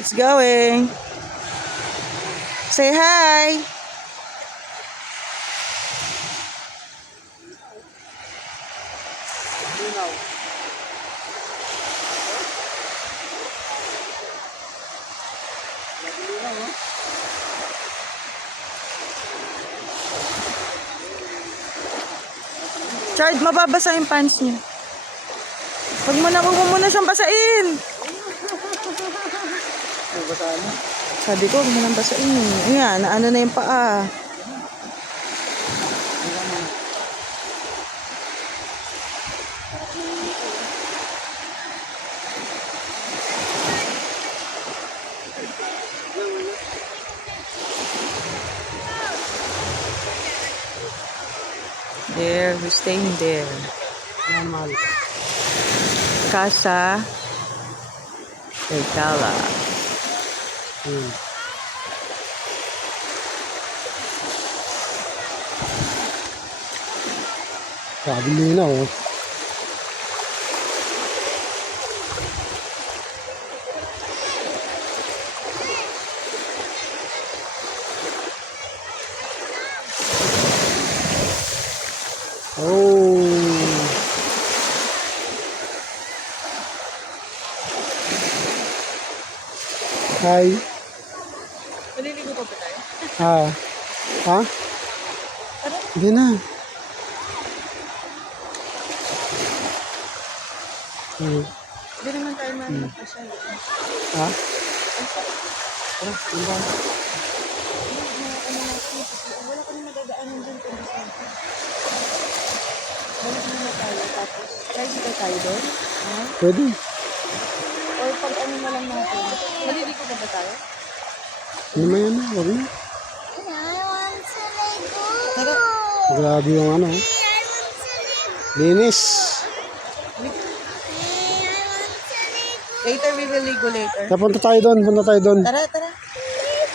It's going. Say hi. Chard, mababasa yung pants niya. Huwag mo na siyang basain. Sabi ko, huwag mo nang basain. Ayan, naano na yung paa. There, we're staying there. Normal. Casa Regala. Sabi nila, oh. Oh. Hi. Maliligo pa ba tayo? Ha? Hindi na. Hindi naman tayo magpasya. Ha? Wala ko na magagaanan dyan kung gusto ko. Balik muna tayo tapos tricycle tayo doon. Pwede. Or pag ano na lang natin. Maliligo pa ba tayo? Ano ba yan? Huwag na. Tara. Grabe yung ano. Linis. Later we will ligo later. Punta tayo doon. Tara, tara.